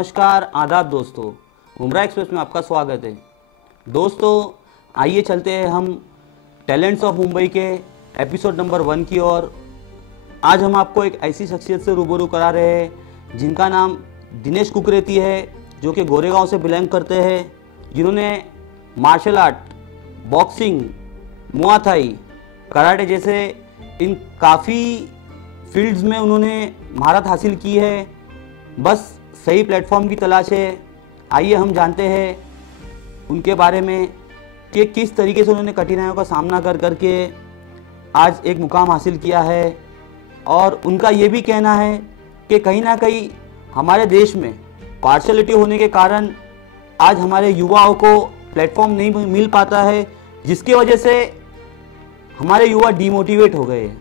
नमस्कार आदाब दोस्तों, मुंब्रा एक्सप्रेस में आपका स्वागत है। दोस्तों आइए चलते हैं हम टैलेंट्स ऑफ मुंबई के एपिसोड नंबर 1 की ओर। आज हम आपको एक ऐसी शख्सियत से रूबरू करा रहे हैं जिनका नाम दिनेश कुकरेती है, जो कि गोरेगांव से बिलोंग करते हैं, जिन्होंने मार्शल आर्ट, बॉक्सिंग, मुआ थाई, कराटे जैसे इन काफ़ी फील्ड्स में उन्होंने महारत हासिल की है। बस सही प्लेटफॉर्म की तलाश है। आइए हम जानते हैं उनके बारे में कि किस तरीके से उन्होंने कठिनाइयों का सामना कर करके आज एक मुकाम हासिल किया है। और उनका ये भी कहना है कि कहीं ना कहीं हमारे देश में पार्शलिटी होने के कारण आज हमारे युवाओं को प्लेटफॉर्म नहीं मिल पाता है, जिसकी वजह से हमारे युवा डीमोटिवेट हो गए हैं।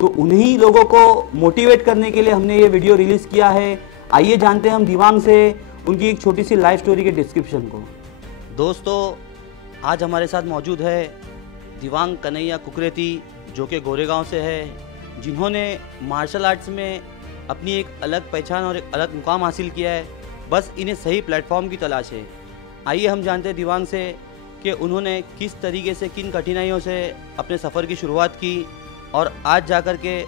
तो उन्हीं लोगों को मोटिवेट करने के लिए हमने ये वीडियो रिलीज़ किया है। आइए जानते हैं हम दिवांग से उनकी एक छोटी सी लाइफ स्टोरी के डिस्क्रिप्शन को। दोस्तों आज हमारे साथ मौजूद है दिवांग कन्हैया कुकरेती, जो कि गोरेगांव से है, जिन्होंने मार्शल आर्ट्स में अपनी एक अलग पहचान और एक अलग मुकाम हासिल किया है। बस इन्हें सही प्लेटफॉर्म की तलाश है। आइए हम जानते हैं दिवांग से कि उन्होंने किस तरीके से, किन कठिनाइयों से अपने सफ़र की शुरुआत की और आज जा कर के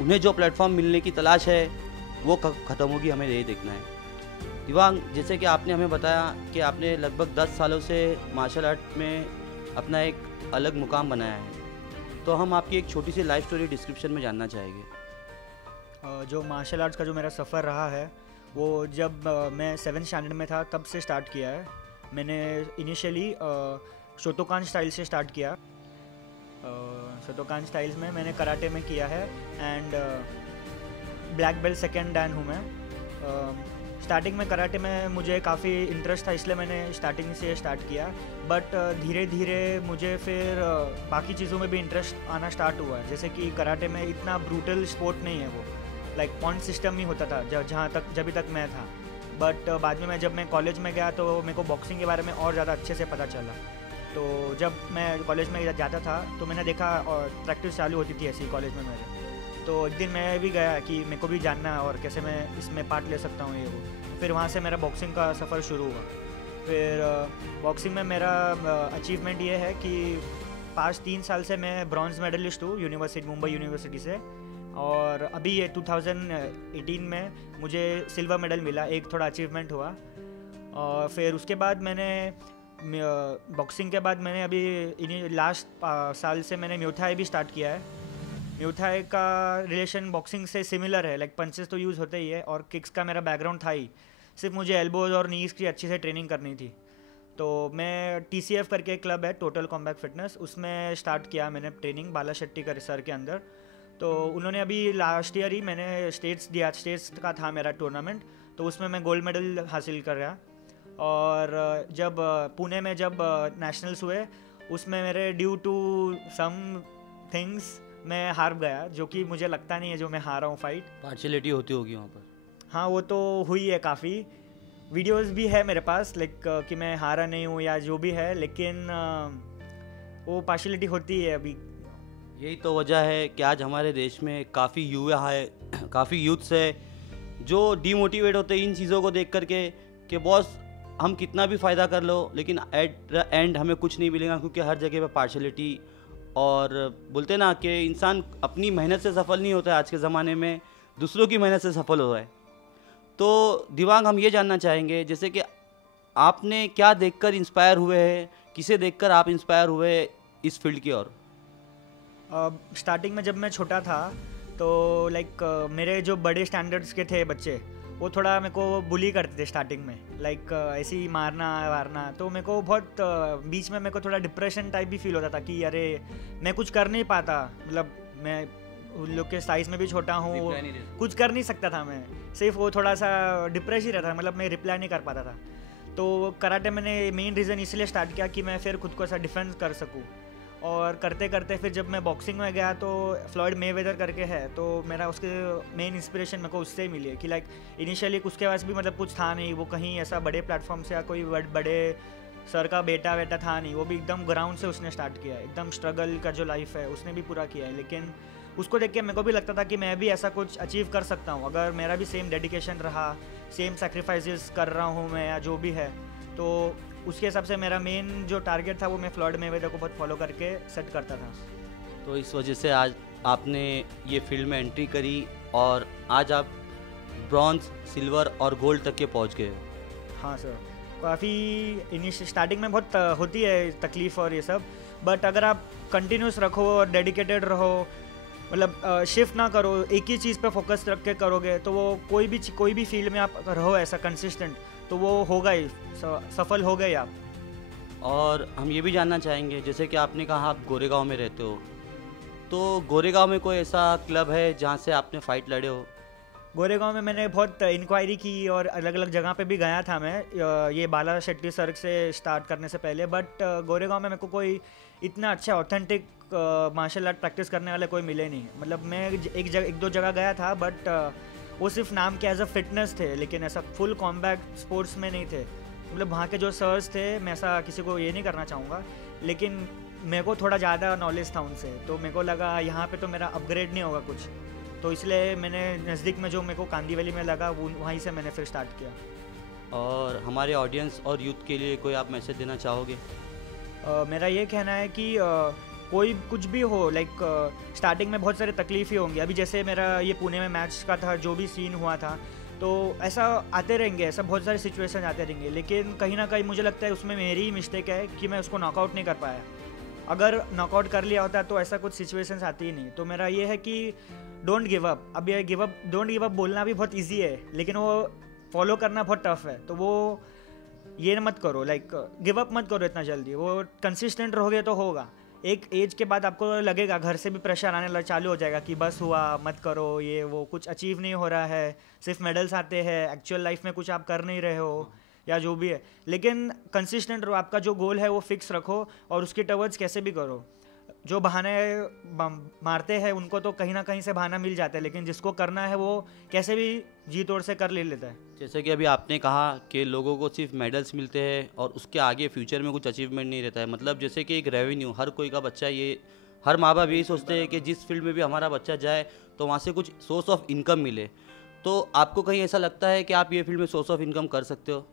उन्हें जो प्लेटफॉर्म मिलने की तलाश है वो कब ख़त्म होगी, हमें यही देखना है। दिवांग, जैसे कि आपने हमें बताया कि आपने लगभग 10 सालों से मार्शल आर्ट में अपना एक अलग मुकाम बनाया है, तो हम आपकी एक छोटी सी लाइफ स्टोरी डिस्क्रिप्शन में जानना चाहेंगे। जो मार्शल आर्ट्स का जो मेरा सफ़र रहा है वो जब मैं 7th स्टैंडर्ड में था तब से स्टार्ट किया है। मैंने इनिशियली शोतोकान स्टाइल से स्टार्ट किया। शोतोकान स्टाइल्स में मैंने कराटे में किया है and black belt second Dan हूँ मैं। स्टार्टिंग में कराटे में मुझे काफ़ी इंटरेस्ट था, इसलिए मैंने स्टार्टिंग से स्टार्ट किया। बट धीरे धीरे मुझे फिर बाकी चीज़ों में भी इंटरेस्ट आना स्टार्ट हुआ। जैसे कि कराटे में इतना ब्रूटल स्पोर्ट नहीं है वो, लाइक पॉइंट सिस्टम ही होता था जब तक मैं था। बट बाद में जब मैं कॉलेज में गया तो मेरे को बॉक्सिंग के बारे में और ज़्यादा अच्छे से पता चला। तो जब मैं कॉलेज में जाता था तो मैंने देखा और प्रैक्टिस चालू होती थी ऐसी कॉलेज में मेरे। तो एक दिन मैं भी गया कि मेरे को भी जानना है और कैसे मैं इसमें पार्ट ले सकता हूँ ये वो। फिर वहाँ से मेरा बॉक्सिंग का सफ़र शुरू हुआ। फिर बॉक्सिंग में मेरा अचीवमेंट ये है कि पास्ट 3 साल से मैं ब्रॉन्ज मेडलिस्ट हूँ मुंबई यूनिवर्सिटी से। और अभी ये 2018 में मुझे सिल्वर मेडल मिला, एक थोड़ा अचीवमेंट हुआ। और फिर उसके बाद मैंने बॉक्सिंग के बाद मैंने अभी इन्हीं लास्ट साल से मैंने म्यूay थाई भी स्टार्ट किया है। म्यूay थाई का रिलेशन बॉक्सिंग से सिमिलर है, लाइक पंचेस तो यूज़ होते ही है और किक्स का मेरा बैकग्राउंड था ही, सिर्फ मुझे एल्बोज और नीज की अच्छी से ट्रेनिंग करनी थी। तो मैं TCF करके एक क्लब है, टोटल कॉम्बैट फिटनेस, उसमें स्टार्ट किया मैंने ट्रेनिंग बाला शेट्टी का सर के अंदर। तो उन्होंने अभी लास्ट ईयर ही मैंने स्टेट्स का था मेरा टूर्नामेंट, तो उसमें मैं गोल्ड मेडल हासिल कर रहा। और जब पुणे में जब नेशनल्स हुए उसमें मेरे ड्यू टू सम थिंग्स मैं हार गया, जो कि मुझे लगता नहीं है जो मैं हारा हूँ फाइट। पार्शलिटी होती होगी वहाँ पर? हाँ वो तो हुई है, काफ़ी वीडियोस भी है मेरे पास, लाइक कि मैं हारा नहीं हूँ या जो भी है, लेकिन वो पार्शलिटी होती है अभी। यही तो वजह है कि आज हमारे देश में काफ़ी युवा है, काफ़ी यूथ्स है जो डीमोटिवेट होते हैं इन चीज़ों को देख करके कि बॉस हम कितना भी फ़ायदा कर लो लेकिन एट द एंड हमें कुछ नहीं मिलेगा, क्योंकि हर जगह पे पार्शलिटी। और बोलते ना कि इंसान अपनी मेहनत से सफल नहीं होता है, आज के ज़माने में दूसरों की मेहनत से सफल हो रहा है। तो दिवांग, हम ये जानना चाहेंगे जैसे कि आपने क्या देखकर इंस्पायर हुए हैं, किसे देखकर आप इंस्पायर हुए इस फील्ड की ओर? स्टार्टिंग में जब मैं छोटा था तो लाइक मेरे जो बड़े स्टैंडर्ड्स के थे बच्चे, वो थोड़ा मेरे को बुली करते थे स्टार्टिंग में, लाइक ऐसे ही मारना वारना। तो मेरे को बहुत बीच में मेरे को थोड़ा डिप्रेशन टाइप भी फील होता था कि अरे मैं कुछ कर नहीं पाता, मतलब मैं उन लोग के साइज़ में भी छोटा हूँ, कुछ कर नहीं सकता था मैं, सिर्फ वो थोड़ा सा डिप्रेस ही रहता था, मतलब मैं रिप्लाई नहीं कर पाता था। तो कराटे मैंने मेन रीज़न इसलिए स्टार्ट किया कि मैं फिर खुद को ऐसा डिफेंस कर सकूँ। और करते करते फिर जब मैं बॉक्सिंग में गया तो फ्लॉयड मेवेदर करके है, तो मेरा उसके मेन इंस्पिरेशन मेरे को उससे ही मिली है कि लाइक इनिशियली उसके पास भी मतलब कुछ था नहीं, वो कहीं ऐसा बड़े प्लेटफॉर्म से या कोई बड़े सर का बेटा था नहीं, वो भी एकदम ग्राउंड से उसने स्टार्ट किया है, एकदम स्ट्रगल का जो लाइफ है उसने भी पूरा किया है। लेकिन उसको देख के मेरे को भी लगता था कि मैं भी ऐसा कुछ अचीव कर सकता हूँ अगर मेरा भी सेम डेडिकेशन रहा, सेम सेक्रीफाइसेस कर रहा हूँ मैं या जो भी है, तो उसके हिसाब से मेरा मेन जो टारगेट था वो मैं फ्लॉयड मेवेदर को बहुत फॉलो करके सेट करता था। तो इस वजह से आज आपने ये फील्ड में एंट्री करी और आज आप ब्रॉन्ज, सिल्वर और गोल्ड तक के पहुंच गए हो। हाँ सर, काफ़ी स्टार्टिंग में बहुत होती है तकलीफ़ और ये सब, बट अगर आप कंटिन्यूस रखो और डेडिकेटेड रहो, मतलब शिफ्ट ना करो, एक ही चीज़ पे फोकस रख के करोगे तो वो कोई भी फील्ड में आप रहो ऐसा कंसिस्टेंट, तो वो होगा ही, सफल हो गए आप। और हम ये भी जानना चाहेंगे, जैसे कि आपने कहा आप गोरेगांव में रहते हो, तो गोरेगांव में कोई ऐसा क्लब है जहाँ से आपने फ़ाइट लड़े हो? गोरेगांव में मैंने बहुत इंक्वायरी की और अलग अलग जगह पे भी गया था मैं, ये बाला शेट्टी सर से स्टार्ट करने से पहले, बट गोरेगांव में मेरे को कोई इतना अच्छा ऑथेंटिक मार्शल आर्ट प्रैक्टिस करने वाले कोई मिले नहीं। मतलब मैं एक दो जगह गया था, बट वो सिर्फ नाम के एज अ फिटनेस थे, लेकिन ऐसा फुल कॉम्बैट स्पोर्ट्स में नहीं थे। मतलब वहाँ के जो सर्स थे, मैं ऐसा किसी को ये नहीं करना चाहूँगा, लेकिन मेरे को थोड़ा ज़्यादा नॉलेज था उनसे, तो मेरे को लगा यहाँ पे तो मेरा अपग्रेड नहीं होगा कुछ, तो इसलिए मैंने नज़दीक में जो मेरे को कांदी वैली में लगा वो वहीं से मैंने फिर स्टार्ट किया। और हमारे ऑडियंस और यूथ के लिए कोई आप मैसेज देना चाहोगे? मेरा ये कहना है कि कोई कुछ भी हो, लाइक स्टार्टिंग में बहुत सारे तकलीफ ही होंगे। अभी जैसे मेरा ये पुणे में मैच का था, जो भी सीन हुआ था, तो ऐसा आते रहेंगे, ऐसा बहुत सारे सिचुएशन आते रहेंगे, लेकिन कहीं ना कहीं मुझे लगता है उसमें मेरी ही मिस्टेक है कि मैं उसको नॉकआउट नहीं कर पाया। अगर नॉकआउट कर लिया होता तो ऐसा कुछ सिचुएशंस आती ही नहीं। तो मेरा ये है कि डोंट गिव अप। अब ये डोंट गिव अप बोलना भी बहुत ईजी है, लेकिन वो फॉलो करना बहुत टफ है। तो वो ये मत करो, लाइक गिव अप मत करो इतना जल्दी, वो कंसिस्टेंट रहोगे तो होगा। एक एज के बाद आपको लगेगा, घर से भी प्रेशर आने चालू हो जाएगा कि बस हुआ, मत करो, ये वो कुछ अचीव नहीं हो रहा है, सिर्फ मेडल्स आते हैं, एक्चुअल लाइफ में कुछ आप कर नहीं रहे हो या जो भी है। लेकिन कंसिस्टेंट रहो, आपका जो गोल है वो फिक्स रखो और उसके टवर्ड्स कैसे भी करो। जो बहाने मारते हैं उनको तो कहीं ना कहीं से बहाना मिल जाता है, लेकिन जिसको करना है वो कैसे भी जी तोड़ से कर ले लेता है। जैसे कि अभी आपने कहा कि लोगों को सिर्फ मेडल्स मिलते हैं और उसके आगे फ्यूचर में कुछ अचीवमेंट नहीं रहता है। मतलब जैसे कि एक रेवेन्यू, हर कोई का बच्चा, ये हर माँ बाप यही सोचते हैं कि जिस फील्ड में भी हमारा बच्चा जाए तो वहाँ से कुछ सोर्स ऑफ इनकम मिले। तो आपको कहीं ऐसा लगता है कि आप ये फील्ड में सोर्स ऑफ इनकम कर सकते हो?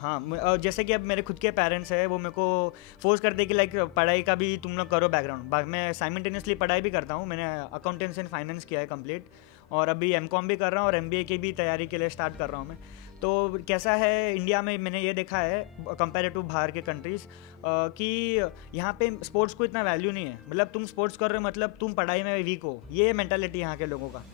हाँ, जैसे कि अब मेरे खुद के पेरेंट्स हैं, वो मेरे को फोर्स करते कि लाइक पढ़ाई का भी तुम लोग करो बैकग्राउंड। मैं साइमल्टेनियसली पढ़ाई भी करता हूँ, मैंने अकाउंटेंसी एंड फाइनेंस किया है कंप्लीट, और अभी एमकॉम भी कर रहा हूँ और एमबीए की भी तैयारी के लिए स्टार्ट कर रहा हूँ मैं। तो कैसा है इंडिया में, मैंने ये देखा है कंपेयर टू बाहर के कंट्रीज़ कि यहाँ पे स्पोर्ट्स को इतना वैल्यू नहीं है। मतलब तुम स्पोर्ट्स कर रहे हो मतलब तुम पढ़ाई में वीक हो, ये मेंटालिटी यहाँ के लोगों का।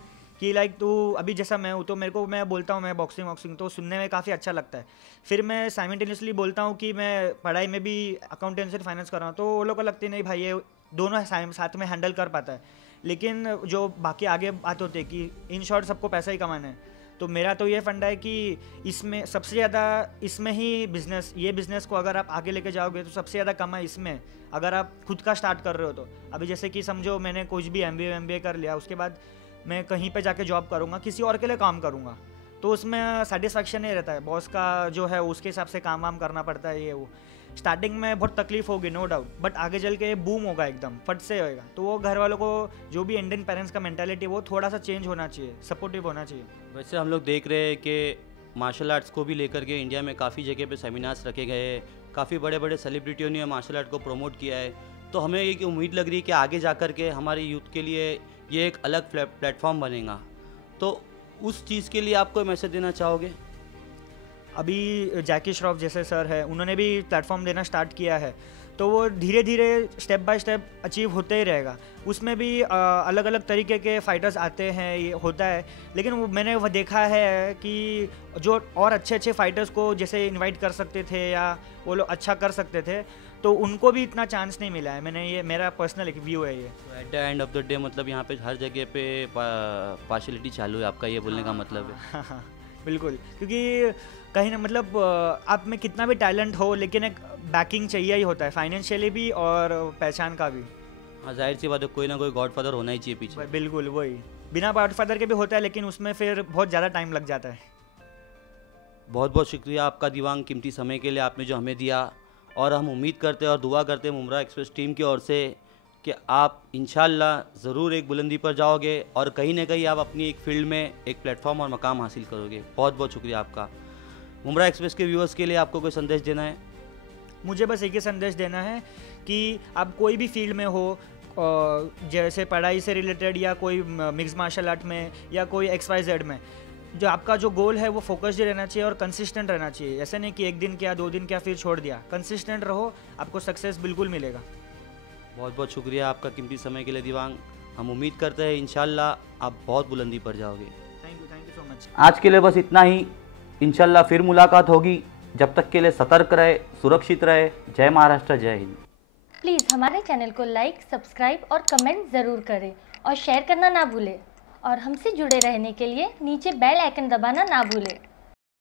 कि लाइक तू अभी जैसा मैं हूँ, तो मेरे को, मैं बोलता हूँ मैं बॉक्सिंग तो सुनने में काफ़ी अच्छा लगता है, फिर मैं साइमल्टेनियसली बोलता हूँ कि मैं पढ़ाई में भी अकाउंटेंसी एंड फाइनेंस कर रहा हूँ, तो वो लोग को लगती नहीं भाई ये दोनों साथ में हैंडल कर पाता है। लेकिन जो बाकी आगे बात होती है कि इन शॉर्ट सबको पैसा ही कमाना है, तो मेरा तो ये फंडा है कि इसमें सबसे ज़्यादा, इसमें ही बिज़नेस को अगर आप आगे लेके जाओगे तो सबसे ज़्यादा कमाई इसमें, अगर आप खुद का स्टार्ट कर रहे हो तो। अभी जैसे कि समझो मैंने कुछ भी एमबीए कर लिया, उसके बाद मैं कहीं पे जाके जॉब करूँगा, किसी और के लिए काम करूँगा, तो उसमें सेटिस्फैक्शन नहीं रहता है। बॉस का जो है उसके हिसाब से काम वाम करना पड़ता है, ये वो स्टार्टिंग में बहुत तकलीफ होगी नो डाउट, बट आगे चल के बूम होगा, एकदम फट से होएगा। तो वो घर वालों को, जो भी इंडियन पेरेंट्स का मेंटालिटी वो थोड़ा सा चेंज होना चाहिए, सपोर्टिव होना चाहिए। वैसे हम लोग देख रहे हैं कि मार्शल आर्ट्स को भी लेकर के इंडिया में काफ़ी जगह पे सेमिनार्स रखे गए हैं, काफ़ी बड़े बड़े सेलिब्रिटियों ने मार्शल आर्ट को प्रमोट किया है। तो हमें ये उम्मीद लग रही है कि आगे जा कर के हमारे यूथ के लिए ये एक अलग प्लेटफॉर्म बनेगा। तो उस चीज़ के लिए आप कोई मैसेज देना चाहोगे? अभी जैकी श्रॉफ जैसे सर है, उन्होंने भी प्लेटफॉर्म देना स्टार्ट किया है, तो वो धीरे धीरे स्टेप बाय स्टेप अचीव होते ही रहेगा। उसमें भी अलग अलग तरीके के फाइटर्स आते हैं, ये होता है, लेकिन मैंने वह देखा है कि जो और अच्छे फाइटर्स को जैसे इनवाइट कर सकते थे या वो लोग अच्छा कर सकते थे, तो उनको भी इतना चांस नहीं मिला है। ये मेरा पर्सनल एक व्यू है ये। At the end of the day मतलब यहाँ पे हर जगह पे पार्शलिटी चालू है, आपका ये बोलने का मतलब है? हाँ, बिल्कुल, क्योंकि कहीं ना मतलब आप में कितना भी टैलेंट हो, लेकिन एक बैकिंग चाहिए ही होता है, फाइनेंशियली भी और पहचान का भी। हाँ, जाहिर सी बात है, कोई ना कोई गॉडफादर होना ही चाहिए पीछे। बिल्कुल वही, बिना गॉडफादर के भी होता है, लेकिन उसमें फिर बहुत ज़्यादा टाइम लग जाता है। बहुत बहुत शुक्रिया आपका दीवांग कीमती समय के लिए आपने जो हमें दिया, और हम उम्मीद करते हैं और दुआ करते हैं मुमरा एक्सप्रेस टीम की ओर से कि आप इंशाल्लाह ज़रूर एक बुलंदी पर जाओगे और कहीं ना कहीं आप अपनी एक फील्ड में एक प्लेटफॉर्म और मकाम हासिल करोगे। बहुत बहुत शुक्रिया आपका। मुमरा एक्सप्रेस के व्यूअर्स के लिए आपको कोई संदेश देना है? मुझे बस एक ही संदेश देना है कि आप कोई भी फील्ड में हो, जैसे पढ़ाई से रिलेटेड या कोई मिक्स मार्शल आर्ट में या कोई XYZ में, जो आपका जो गोल है वो फोकस्ड रहना चाहिए और कंसिस्टेंट रहना चाहिए। ऐसा नहीं कि एक दिन किया, 2 दिन किया, फिर छोड़ दिया। कंसिस्टेंट रहो, आपको सक्सेस बिल्कुल मिलेगा। बहुत बहुत शुक्रिया आपका कीमती समय के लिए दिवांग। हम उम्मीद करते हैं इंशाल्लाह आप बहुत बुलंदी पर जाओगे। Thank you so much. आज के लिए बस इतना ही। इंशाल्लाह फिर मुलाकात होगी। जब तक के लिए सतर्क रहे, सुरक्षित रहे। जय महाराष्ट्र, जय हिंद। प्लीज़ हमारे चैनल को लाइक, सब्सक्राइब और कमेंट ज़रूर करें और शेयर करना ना भूलें। और हमसे जुड़े रहने के लिए नीचे बेल आइकन दबाना ना भूलें।